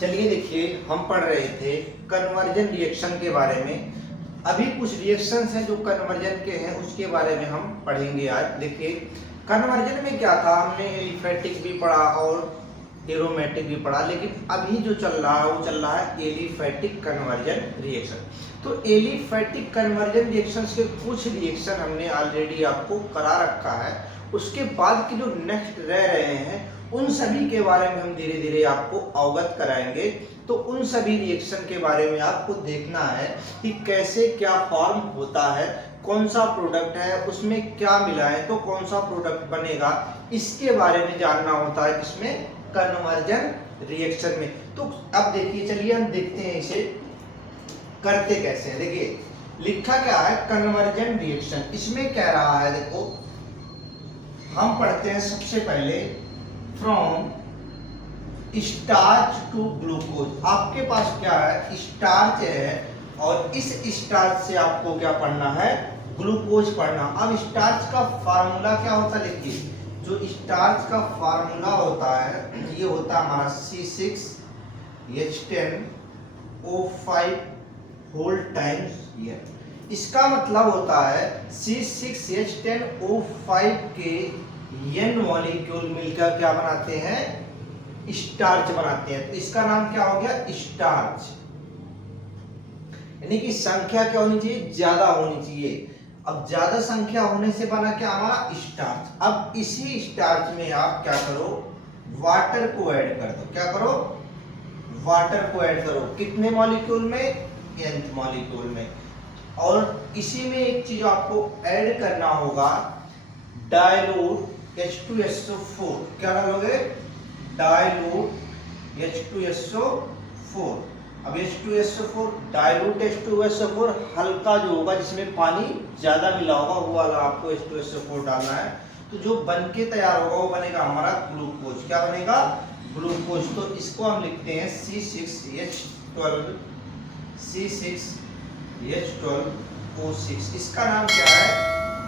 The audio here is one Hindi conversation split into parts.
चलिए देखिए, हम पढ़ रहे थे कन्वर्जन रिएक्शन के बारे में। अभी कुछ रिएक्शंस हैं जो कन्वर्जन के हैं, उसके बारे में हम पढ़ेंगे आज। देखिए कन्वर्जन में क्या था, हमने एलिफैटिक भी पढ़ा और एरोमेटिक भी पढ़ा, लेकिन अभी जो चल रहा है वो चल रहा है एलिफैटिक कन्वर्जन रिएक्शन। तो एलिफैटिक कन्वर्जन रिएक्शंस के कुछ रिएक्शन हमने ऑलरेडी आपको करा रखा है। उसके बाद के जो नेक्स्ट रह रहे हैं उन सभी के बारे में हम धीरे धीरे आपको अवगत कराएंगे। तो उन सभी रिएक्शन के बारे में आपको देखना है कि कैसे क्या फॉर्म होता है, कौन सा प्रोडक्ट है, उसमें क्या मिला है तो कौन सा प्रोडक्ट बनेगा, इसके बारे में जानना होता है इसमें कन्वर्जन रिएक्शन में। तो अब देखिए, चलिए हम देखते हैं इसे करते कैसे हैं। देखिए लिखा क्या है, कन्वर्जन रिएक्शन। इसमें क्या रहा है, देखो हम पढ़ते हैं सबसे पहले फ्रॉम स्टार्च टू ग्लूकोज। आपके पास क्या है, स्टार्च है और इस स्टार्च से आपको क्या पढ़ना है, ग्लूकोज पढ़ना। अब स्टार्च का फार्मूला क्या होता है, देखिए जो स्टार्च का फार्मूला होता है ये होता है हमारा C6H10O5 होल टाइम्स ये। इसका मतलब होता है C6H10O5 के N मॉलिक्यूल मिलकर क्या बनाते हैं, स्टार्च बनाते हैं। तो इसका नाम क्या हो गया, स्टार्च। यानी कि संख्या क्या होनी चाहिए, ज्यादा होनी चाहिए। अब ज्यादा संख्या होने से बना क्या हमारा, स्टार्च। अब इसी स्टार्च में आप क्या करो, वाटर को ऐड कर दो। क्या करो, वाटर को ऐड करो। कितने मॉलिक्यूल में, nth मॉलिक्यूल में। और इसी में एक चीज आपको ऐड करना होगा, डाइल्यूट H2SO4। क्या डालोगे, डाइल्यूट H2SO4। अब H2SO4 डाइल्यूट H2SO4 हल्का जो होगा जिसमें पानी ज्यादा मिला होगा वो वाला आपको H2SO4 डालना है। तो जो बन के तैयार होगा वो बनेगा हमारा ग्लूकोज। क्या बनेगा, ग्लूकोज। तो इसको हम लिखते हैं C6H12O6। इसका नाम क्या है,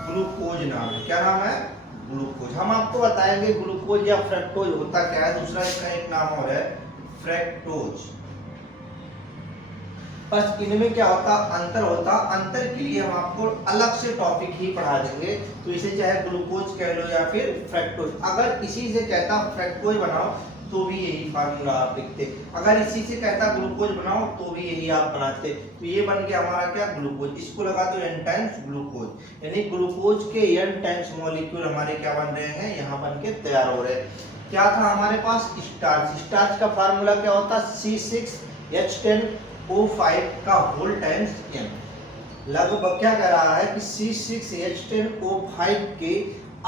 ग्लूकोज नाम है। क्या नाम है, ग्लूकोज। हम आपको बताएंगे ग्लूकोज या फ्रक्टोज होता क्या है, दूसरा इसका एक नाम और है फ्रक्टोज। बस इनमें क्या होता, अंतर होता। अंतर के लिए हम आपको अलग से टॉपिक ही पढ़ा देंगे। तो इसे चाहे ग्लूकोज कह लो या फिर फ्रक्टोज। अगर इसी से कहता फ्रक्टोज बनाओ तो भी यही फार्मूला आप लिखते, अगर इसी से कहता ग्लूकोज बनाओ तो भी यही आप बनाते। तो ये बन गया हमारा क्या, ग्लूकोज। इसको लगा दो n टाइम्स ग्लूकोज, यानी ग्लूकोज के n टाइम्स मॉलिक्यूल हमारे क्या बन रहे हैं, यहाँ बन के तैयार हो रहे हैं। क्या था हमारे पास, स्टार्च। स्टार्च का फार्मूला क्या होता, C6H10O5 का होल टाइम्स n। लगभग क्या कह रहा है कि C6H10O5 के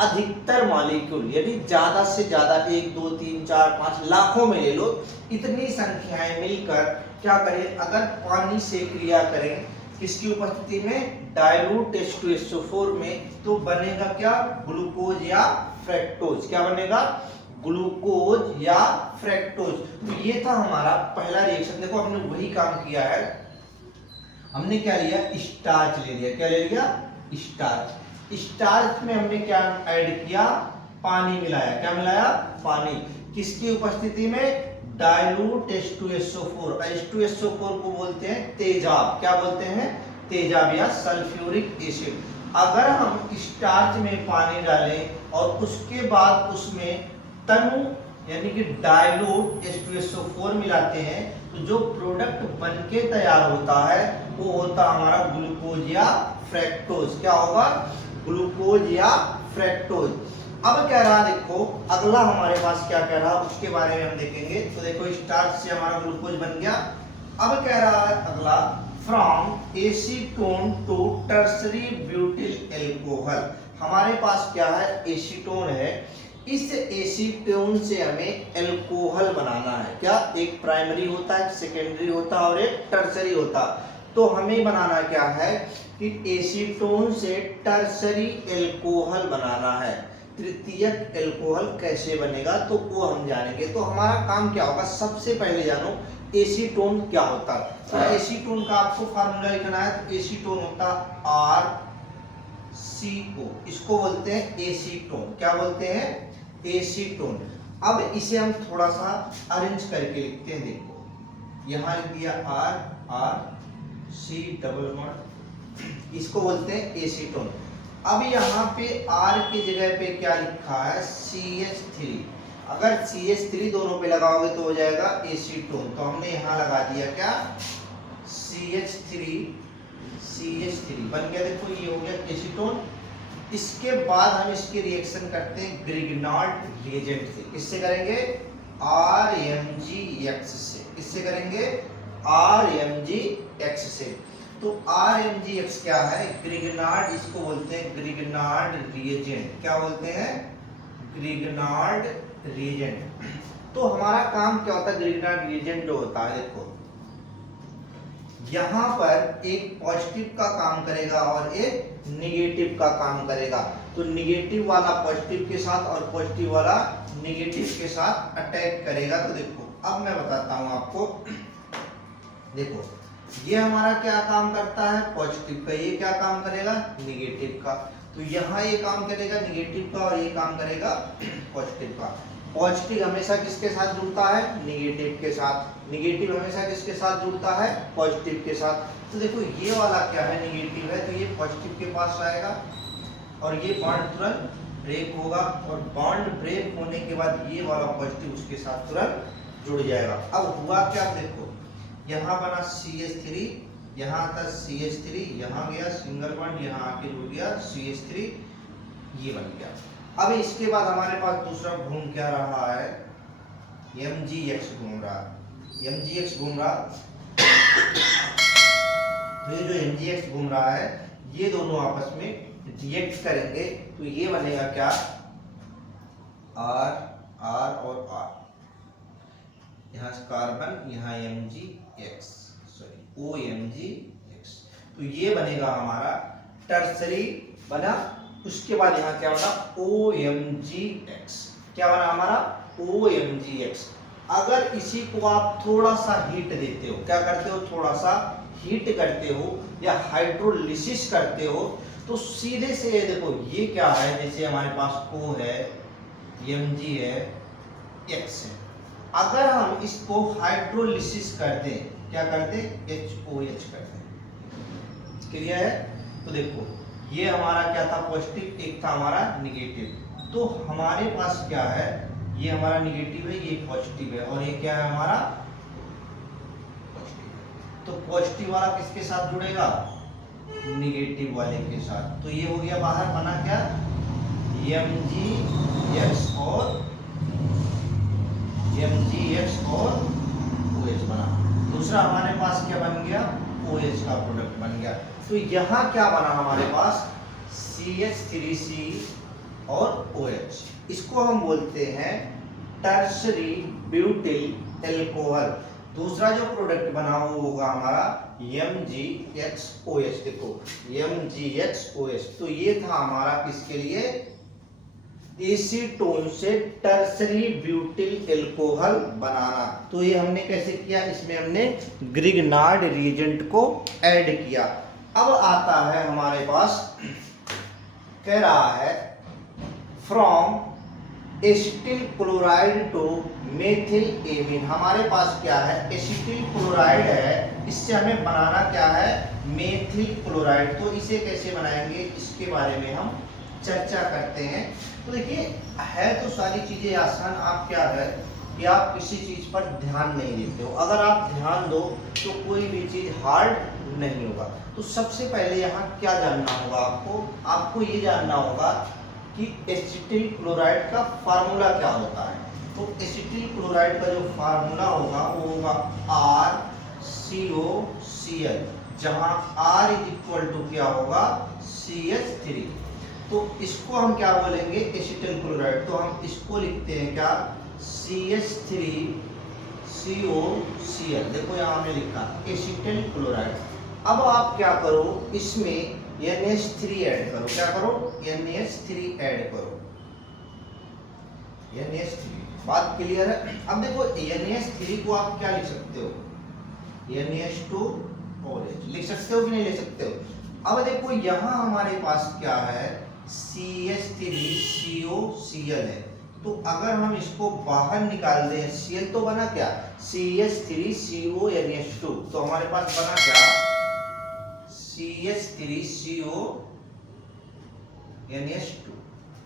अधिकतर मॉलिक्यूल, यानी ज्यादा से ज्यादा 1 2 3 4 5 लाखों में ले लो, इतनी संख्याएं मिलकर क्या करें, अगर पानी से क्रिया करें किसकी उपस्थिति में, डाइल्यूट H2SO4 में, तो बनेगा क्या, ग्लूकोज या फ्रक्टोज। क्या बनेगा, ग्लूकोज या फ्रक्टोज। तो ये था हमारा पहला रिएक्शन। देखो हमने वही काम किया है, हमने क्या लिया, स्टार्च ले लिया। क्या ले लिया, स्टार्च। स्टार्च में हमने क्या ऐड किया, पानी मिलाया। क्या मिलाया, पानी। किसकी उपस्थिति में, डाइल्यूट H2SO4। H2SO4 को बोलते हैं तेजाब। क्या बोलते हैं, तेजाब या सल्फ्यूरिक एसिड। अगर हम स्टार्च में पानी डालें और उसके बाद उसमें तनु यानी कि डाइल्यूट H2SO4 मिलाते हैं, तो जो प्रोडक्ट बनके तैयार होता है वो होता हमारा ग्लूकोज या फ्रक्टोज। क्या होगा, ग्लूकोज या फ्रक्टोज। अब कह रहा, देखो अगला हमारे पास क्या कह रहा उसके बारे में हम देखेंगे। तो देखो स्टार्च से हमारा ग्लूकोज बन गया। अब कह रहा है अगला, from acetone to tertiary butyl alcohol. हमारे पास क्या है, एसीटोन है। इस एसीटोन से हमें एल्कोहल बनाना है। क्या, एक प्राइमरी होता है, सेकेंडरी होता है और एक टर्सरी होता है। तो हमें बनाना क्या है कि एसीटोन से टर्सरी एल्कोहल बनाना है। तृतीयक एल्कोहल कैसे बनेगा तो वो हम जानेंगे। तो हमारा काम क्या होगा, सबसे पहले जानो एसीटोन क्या होता है। तो एसीटोन का आपको फार्मूला लिखना है। तो एसीटोन होता RCO, इसको बोलते हैं एसीटोन। क्या बोलते हैं, एसीटोन। अब इसे हम थोड़ा सा अरेंज करके लिखते हैं। देखो यहाँ लिख दिया R, इसको बोलते हैं एसीटोन। अब यहाँ पे R की जगह पे क्या लिखा है, CH3। अगर CH3 दोनों पे लगाओगे तो हो जाएगा एसीटोन, तो हमने यहाँ लगा दिया क्या, CH3 बन गया। देखो ये हो गया एसीटोन। इसके बाद हम इसकी रिएक्शन करते हैं ग्रिग्नार्ड रिएजेंट से। किससे करेंगे, RMgX से। किससे करेंगे, RMgX से। तो RMgX क्या है, ग्रिग्नार्ड, इसको बोलते हैं ग्रिग्नार्ड रिएजेंट। क्या बोलते हैं, ग्रिग्नार्ड रिएजेंट। तो हमारा काम क्या होता है, ग्रिग्नार्ड रिएजेंट जो होता है, देखो यहाँ पर एक पॉजिटिव का काम करेगा और एक निगेटिव का काम करेगा। तो निगेटिव वाला पॉजिटिव के साथ और पॉजिटिव वाला निगेटिव के साथ अटैक करेगा। तो देखो अब मैं बताता हूं आपको, देखो ये हमारा क्या काम करता है, पॉजिटिव का, ये क्या काम करेगा, निगेटिव का। तो यहाँ ये काम करेगा निगेटिव का और ये काम करेगा पॉजिटिव का। पॉजिटिव हमेशा किसके साथ जुड़ता है, निगेटिव के साथ। निगेटिव हमेशा किसके साथ जुड़ता है, पॉजिटिव के साथ। तो देखो ये वाला क्या है, निगेटिव है, तो ये पॉजिटिव के पास आएगा और ये बॉन्ड तुरंत ब्रेक होगा, और बॉन्ड ब्रेक होने के बाद ये वाला पॉजिटिव उसके साथ तुरंत जुड़ जाएगा। अब हुआ क्या, देखो यहाँ बना CH3, यहाँ था CH3, यहाँ गया सिंगल बॉन्ड, यहाँ आके जुड़ गया CH3, ये बन गया। अब इसके बाद हमारे पास दूसरा घूम क्या रहा है, MgX घूम रहा है। MgX घूम रहा, तो ये जो MgX घूम रहा है, ये दोनों आपस में रिएक्ट करेंगे। तो ये बनेगा क्या, R और R, यहाँ कार्बन, यहाँ OMgX। तो ये बनेगा हमारा टर्सरी बना। उसके बाद यहाँ क्या बना, OMgX। क्या बना हमारा, OMgX। अगर इसी को आप थोड़ा सा हीट देते हो, क्या करते हो, थोड़ा सा हीट करते हो या हाइड्रोलिसिस करते हो, तो सीधे से देखो ये क्या है, जैसे हमारे पास O है, Mg है, X है। अगर हम इसको हाइड्रोलिसिस कर दें, क्या करते, HOH करते हैं। क्लियर है। तो देखो ये हमारा क्या था, पॉजिटिव, एक था हमारा निगेटिव। तो हमारे पास क्या है, ये हमारा निगेटिव है, ये पॉजिटिव है, और ये क्या है हमारा पॉजिटिव है। तो पॉजिटिव वाला किसके साथ जुड़ेगा, निगेटिव वाले के साथ। तो ये हो गया बाहर, बना क्या, MgX और OH बना। दूसरा हमारे पास क्या बन गया, OH का प्रोडक्ट बन गया। तो यहाँ क्या बना हमारे पास, CH3C और OH। इसको हम बोलते हैं टर्शरी ब्यूटिल एल्कोहल। दूसरा जो प्रोडक्ट बना वो होगा हमारा MgXOH। देखो MgXOH, तो ये था हमारा किसके लिए, एसीटोन से टर्सरी ब्यूटिल एल्कोहल बनाना। तो ये हमने कैसे किया, इसमें हमने ग्रिग्नार्ड रिएजेंट को ऐड किया। अब आता है हमारे पास, कह रहा है from acetyl chloride to methyl amine. हमारे पास क्या है, एसिटिल क्लोराइड है, इससे हमें बनाना क्या है, मेथिल क्लोराइड। तो इसे कैसे बनाएंगे, इसके बारे में हम चर्चा करते हैं। तो देखिए है तो सारी चीजें आसान, आप क्या है कि आप किसी चीज पर ध्यान नहीं देते हो। अगर आप ध्यान दो तो कोई भी चीज हार्ड नहीं होगा। तो सबसे पहले यहाँ क्या जानना होगा आपको ये जानना होगा कि एसिटिल क्लोराइड का फार्मूला क्या होता है। तो एसिटिल क्लोराइड का जो फार्मूला होगा वो होगा RCOCl, जहाँ R इज इक्वल टू क्या होगा, CH3। तो इसको हम क्या बोलेंगे, एसिटिल क्लोराइड। तो हम इसको लिखते हैं क्या, CH3COCl। देखो यहाँ हमने लिखा एसिटिल क्लोराइड। अब आप क्या करो, इसमें NH3 ऐड करो। क्या करो, NH3 ऐड करो, NH3। बात क्लियर है। अब देखो NH3 को आप क्या लिख सकते हो, NH2OH लिख सकते हो कि नहीं लिख सकते हो। अब देखो यहाँ हमारे पास क्या है, CH3COCl है। तो अगर हम इसको बाहर निकाल दें, Cl तो बना क्या, CH3CO NH2, तो हमारे पास बना क्या, CH3CO NH2।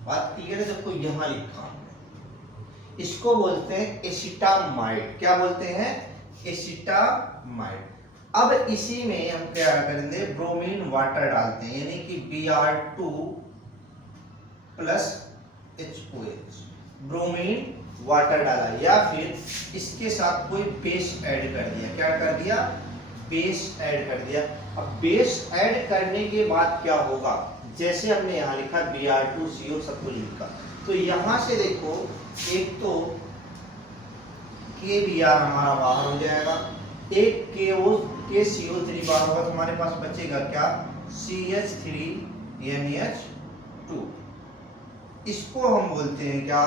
बात क्लियर है? देखो यहां लिखा हमने, इसको बोलते हैं एसिटामाइड। क्या बोलते हैं, एसिटामाइड। अब इसी में हम क्या करेंगे, ब्रोमीन वाटर डालते हैं, यानी कि Br2 plus HOH, bromine water डाला, या फिर इसके साथ कोई बेस ऐड कर दिया। क्या कर दिया, बेस ऐड कर दिया। अब बेस ऐड करने के बाद क्या होगा, जैसे हमने यहाँ लिखा Br2CO सब कुछ लिखा, तो यहाँ से देखो एक तो KBr हमारा बाहर हो जाएगा, एक KCO3 बाहर होगा, तो हमारे पास बचेगा क्या, CH3NH2। इसको हम बोलते हैं क्या,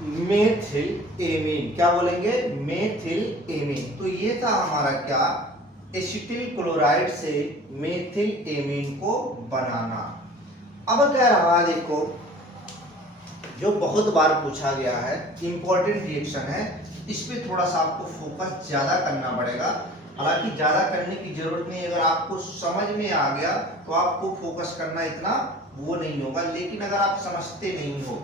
मेथिल एमीन। क्या बोलेंगे, मेथिल एमीन। तो ये था हमारा क्या, एसिटिल क्लोराइड से मेथिल एमीन को बनाना। अब क्या रहा, देखो जो बहुत बार पूछा गया है, इंपॉर्टेंट रिएक्शन है, इस पे थोड़ा सा आपको फोकस ज्यादा करना पड़ेगा। हालांकि ज्यादा करने की जरूरत नहीं, अगर आपको समझ में आ गया तो आपको फोकस करना इतना वो नहीं होगा, लेकिन अगर आप समझते नहीं हो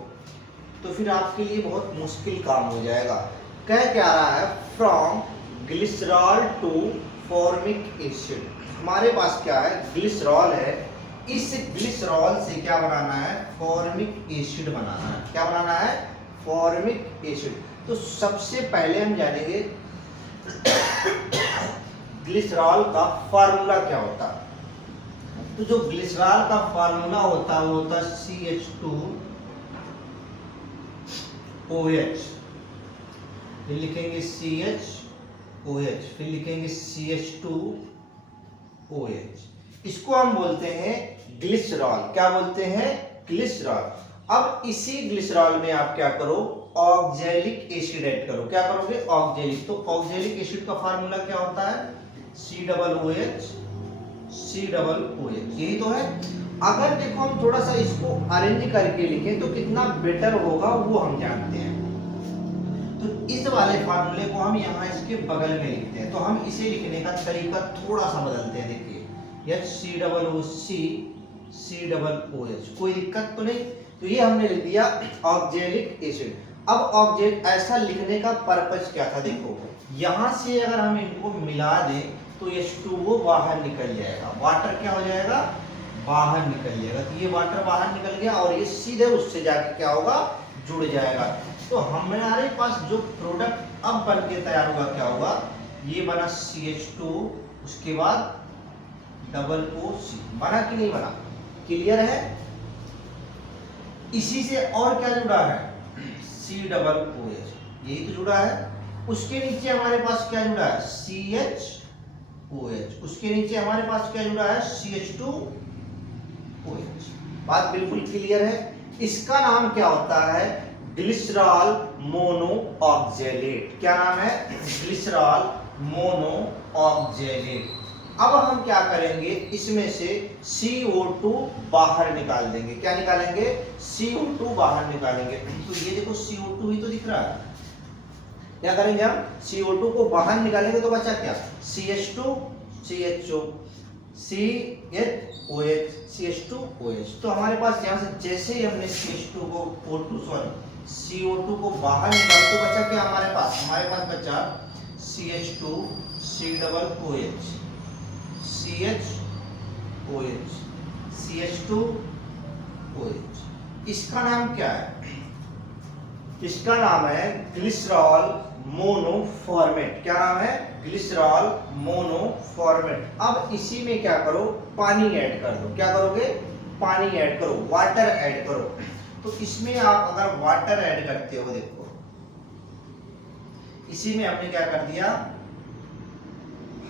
तो फिर आपके लिए बहुत मुश्किल काम हो जाएगा। कह क्या रहा है, from glycerol to formic acid. हमारे पास क्या है, ग्लिसरॉल है, इस ग्लिसरॉल से क्या बनाना है, फॉर्मिक एसिड बनाना है। क्या बनाना है, फॉर्मिक एसिड। तो सबसे पहले हम जानेंगे ग्लिसरॉल का फार्मूला क्या होता है। तो जो ग्लिसरॉल का फार्मूला होता है वो होता है CH2OH, फिर लिखेंगे CHOH, फिर लिखेंगे CH2OH। इसको हम बोलते हैं ग्लिसरॉल। क्या बोलते हैं, ग्लिसरॉल। अब इसी ग्लिसरॉल में आप क्या करो, ऑक्जेलिक एसिड ऐड करो। क्या करोगे, ऑक्जेलिक। तो ऑक्जेलिक एसिड का फार्मूला क्या होता है, COOH, यही तो है। अगर देखो हम थोड़ा सा इसको अरेंज करके लिखें तो कितना बेटर होगा वो हम जानते हैं। तो इस वाले फार्मूले को हम यहाँ इसके बगल में लिखते हैं, तो हम इसे लिखने का तरीका थोड़ा सा बदलते हैं। देखिए COOH, कोई दिक्कत तो नहीं। तो ये हमने लिख दिया ऑक्जेलिक एसिड। अब ऑक्जेलिक ऐसा लिखने का पर्पस क्या था, देखो यहां से अगर हम इनको मिला दें तो H2O बाहर निकल जाएगा, वाटर क्या हो जाएगा, बाहर निकल जाएगा। तो ये वाटर बाहर निकल गया और ये सीधे उससे जाके क्या होगा, जुड़ जाएगा। तो हमारे पास जो प्रोडक्ट अब बन के तैयार हुआ क्या होगा, ये बना CH2, उसके बाद OOC, बना कि नहीं बना, क्लियर है। इसी से और क्या जुड़ा है, COOH, यही तो जुड़ा है। उसके नीचे हमारे पास क्या जुड़ा है, CHOH, उसके नीचे हमारे पास क्या जुड़ा है, CH2OH। बात बिल्कुल क्लियर है। इसका नाम क्या होता है, ग्लिसरॉल मोनोऑक्जेलेट। क्या नाम है, ग्लिसरॉल मोनोऑक्जेलेट। अब हम क्या करेंगे, इसमें से CO2 बाहर निकाल देंगे। क्या निकालेंगे, CO2 बाहर निकालेंगे। तो ये देखो CO2 ही तो दिख रहा है। क्या करेंगे हम, CO2 को बाहर निकालेंगे तो बचा क्या, CH2, CHO, CHOH, CH2OH। तो हमारे पास यहाँ से जैसे ही हमने CO2 को बाहर निकाला तो बचा क्या हमारे पास बचा CH2COOH, CHOH, CH2OH। इसका नाम क्या है, इसका नाम है ग्लिसरॉल मोनोफॉर्मेट। क्या नाम है, ग्लिसरॉल मोनोफॉर्मेट। अब इसी में क्या करो, पानी ऐड कर दो। क्या करोगे, पानी ऐड करो, वाटर ऐड करो। तो इसमें आप अगर वाटर ऐड करते हो, देखो इसी में हमने क्या कर दिया,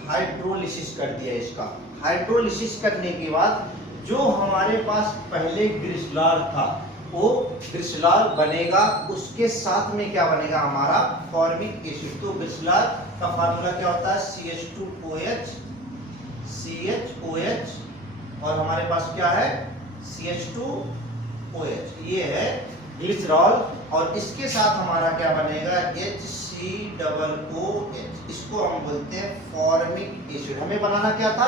हाइड्रोलिसिस कर दिया इसका। हाइड्रोलिसिस करने के बाद जो हमारे पास पहले ग्लिसरॉल था वो ग्लिसरॉल बनेगा, उसके साथ में क्या बनेगा हमारा, फॉर्मिक एसिड। तो ग्लिसरॉल का फार्मूला क्या होता है, CH2OH, और हमारे पास क्या है, CH2OH। ये है ग्लिसरॉल, और इसके साथ हमारा क्या बनेगा HCOOH, इसको हम बोलते हैं फॉर्मिक एसिड। हमें बनाना क्या था,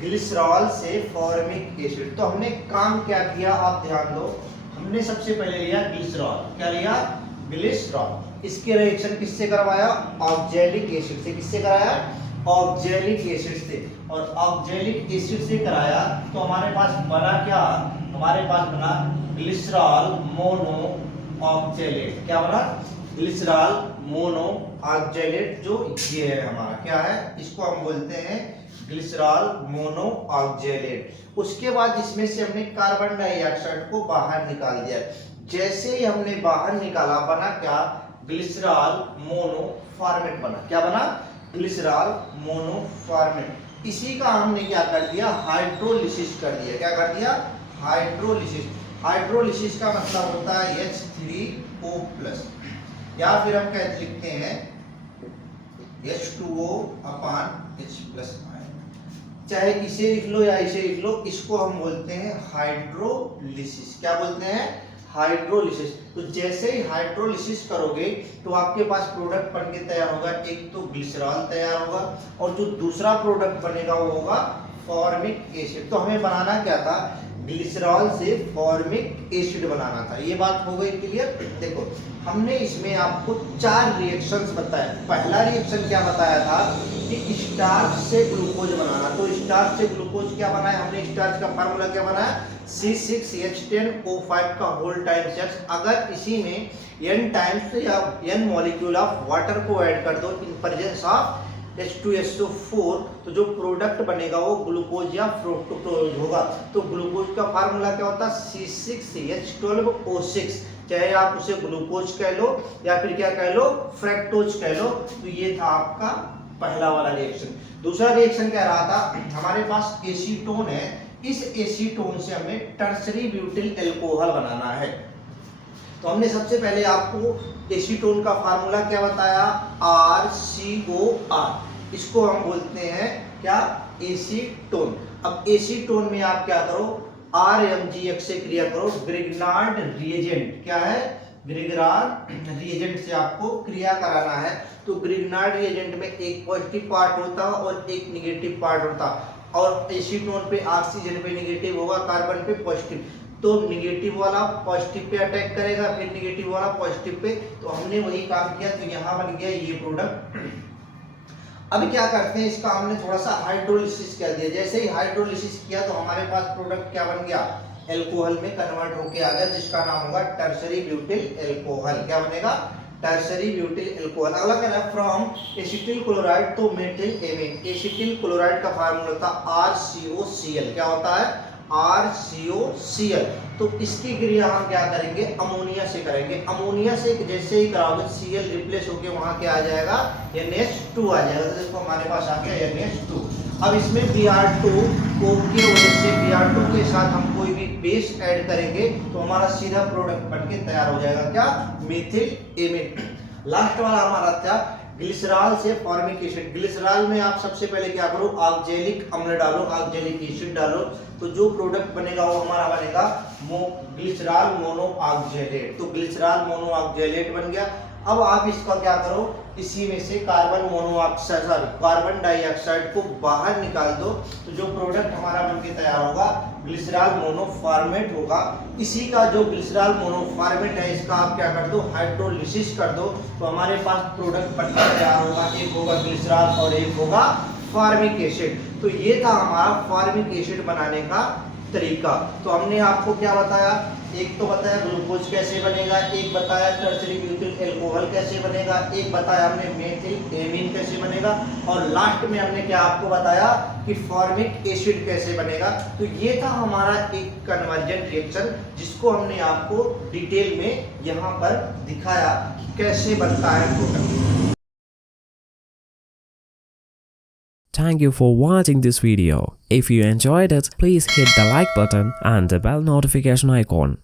ग्लिसरॉल से फॉर्मिक एसिड। तो हमने काम क्या किया आप ध्यान दो, हमने सबसे पहले लिया ग्लिसरॉल, क्या लिया, ग्लिसरॉल। इसके रिएक्शन किससे करवाया, ऑक्जेलिक एसिड से। किससे कराया, ऑक्जेलिक एसिड से। और ऑक्जेलिक एसिड से कराया तो हमारे पास बना क्या, हमारे पास बना ग्लिसरॉल मोनो ऑक्जेलेट। क्या बना, ग्लिसरॉल मोनो ऑक्जेलेट, जो ये है हमारा क्या है, इसको हम बोलते हैं ग्लिसरॉल मोनो ऑक्जेलेट। उसके बाद इसमें से हमने कार्बन डाइऑक्साइड को बाहर निकाल दिया। जैसे ही हमने बाहर निकाला बना क्या, ग्लिसरॉल मोनोफॉर्मेट बना। क्या बना, ग्लिसरॉल मोनोफॉर्मेट। इसी का हमने क्या कर दिया, हाइड्रोलिसिस कर दिया। क्या कर दिया, हाइड्रोलिसिस। हाइड्रोलिसिस का मतलब होता है H3O+, या फिर हम क्या लिखते हैं H2O/H+। चाहे इसे लिख लो या इसे लिख लो, इसको हम बोलते हैं हाइड्रोलिसिस। क्या बोलते हैं, हाइड्रोलिसिस। तो जैसे ही हाइड्रोलिसिस करोगे तो आपके पास प्रोडक्ट बन के तैयार होगा, एक तो ग्लिसरॉल तैयार होगा, और जो दूसरा प्रोडक्ट बनेगा वो होगा फॉर्मिक एसिड। तो हमें बनाना क्या था, ग्लिसरॉल से फॉर्मिक एसिड बनाना था। ये बात हो गई क्लियर। देखो हमने इसमें आपको 4 रिएक्शंस बताए। पहला रिएक्शन क्या बताया था कि स्टार्च से ग्लूकोज बनाना। तो स्टार्च से ग्लूकोज क्या बनाया हमने, स्टार्च का फार्मूला क्या बनाया, C6H10O5 का होल टाइम 6। अगर इसी में n टाइम्स या n मॉलिक्यूल ऑफ वाटर को ऐड कर दो इन प्रेजेंस ऑफ H2SO4, तो जो प्रोडक्ट बनेगा वो ग्लूकोज या फ्रुक्टोज होगा। तो ग्लूकोज का फार्मूला क्या होता है, C6H12O6। चाहे आप उसे ग्लूकोज कह लो या फिर क्या कह लो, फ्रक्टोज कह लो। तो ये था आपका पहला वाला रिएक्शन। दूसरा रिएक्शन क्या रहा था, हमारे पास एसीटोन है, इस एसीटोन से हमें टर्सरी ब्यूटिल अल्कोहल बनाना है। तो हमने सबसे पहले आपको एसीटोन का फार्मूला क्या बताया, RCOR। इसको हम बोलते हैं क्या, एसीटोन। अब एसीटोन में आप क्या करो, RMgx से क्रिया करो, ग्रिग्नार्ड रिएजेंट। क्या है, ग्रिग्नार्ड रिएजेंट से आपको क्रिया कराना है। तो ग्रिग्नार्ड रिएजेंट में एक पॉजिटिव पार्ट होता है और एक नेगेटिव पार्ट होता है। और एसीटोन पे ऑक्सीजन पे नेगेटिव होगा, कार्बन पे पॉजिटिव। तो नेगेटिव वाला पॉजिटिव पे अटैक करेगा, फिर नेगेटिव वाला पॉजिटिव पे। तो हमने वही काम किया, तो यहाँ बन गया ये प्रोडक्ट। अब क्या करते हैं, इसका हमने थोड़ा सा हाइड्रोलिसिस कर दिया। जैसे ही हाइड्रोलिसिस किया तो हमारे पास प्रोडक्ट क्या बन गया, एल्कोहल में कन्वर्ट होके आ गया, जिसका नाम होगा टर्सरी ब्यूटिल अल्कोहल। क्या बनेगा, टर्सरी ब्यूटिल अल्कोहल। अगला क्या है, फ्रॉम एसिटिल क्लोराइड तो मेथिल एमीन। एसिटिल क्लोराइड का फार्मूला होता है RCOCl। क्या होता है, RCOCl। तो इसकी क्रिया हम क्या करेंगे, अमोनिया से करेंगे। अमोनिया से जैसे ही कराओगे Cl रिप्लेस होके वहां क्या आ जाएगा, NH2 आ जाएगा। तो देखो हमारे पास आ गया NH2। अब इसमें Br2 को की वजह से Br2 के साथ हम कोई भी बेस ऐड करेंगे तो हमारा सीधा प्रोडक्ट बनके तैयार हो जाएगा, क्या, मेथिल एमीन। लास्ट वाला हमारा था ग्लिसरॉल से फॉर्मिक एसिड। ग्लिसरॉल में आप सबसे पहले क्या करो, ऑक्जेलिक अम्ल डालो, ऑक्जेलिक एसिड डालो, तो जो प्रोडक्ट बनेगा वो हमारा बनेगा ग्लिसरॉल मोनो ऑक्जेलेट। तो ग्लिसरॉल मोनो ऑक्जेलेट बन गया। अब आप इसका क्या करो, इसी में से कार्बन मोनोऑक्साइड कार्बन डाइऑक्साइड को बाहर निकाल दो। तो जो प्रोडक्ट हमारा बनके तैयार होगा ग्लिसरॉल मोनोफॉर्मेट होगा। इसी का जो ग्लिसरॉल मोनोफॉर्मेट है इसका आप क्या कर दो, हाइड्रोलिसिस कर दो। तो हमारे पास प्रोडक्ट बनके तैयार होगा, एक होगा ग्लिसरॉल और एक होगा फॉर्मिक एसिड। तो ये था हमारा फॉर्मिक एसिड बनाने का तरीका। तो हमने आपको क्या बताया, एक तो बताया ग्लूकोज कैसे बनेगा, एक बताया टर्सरी ब्यूटिल अल्कोहल कैसे बनेगा, एक बताया हमने मेथिल एमीन कैसे बनेगा, और लास्ट में हमने क्या आपको बताया कि फॉर्मिक एसिड कैसे बनेगा। तो ये था हमारा एक कन्वर्जन रिएक्शन, जिसको हमने आपको डिटेल में यहाँ पर दिखाया कि कैसे बनता है product. Thank you for watching this video. If you enjoyed it, please hit the like button and the bell notification icon.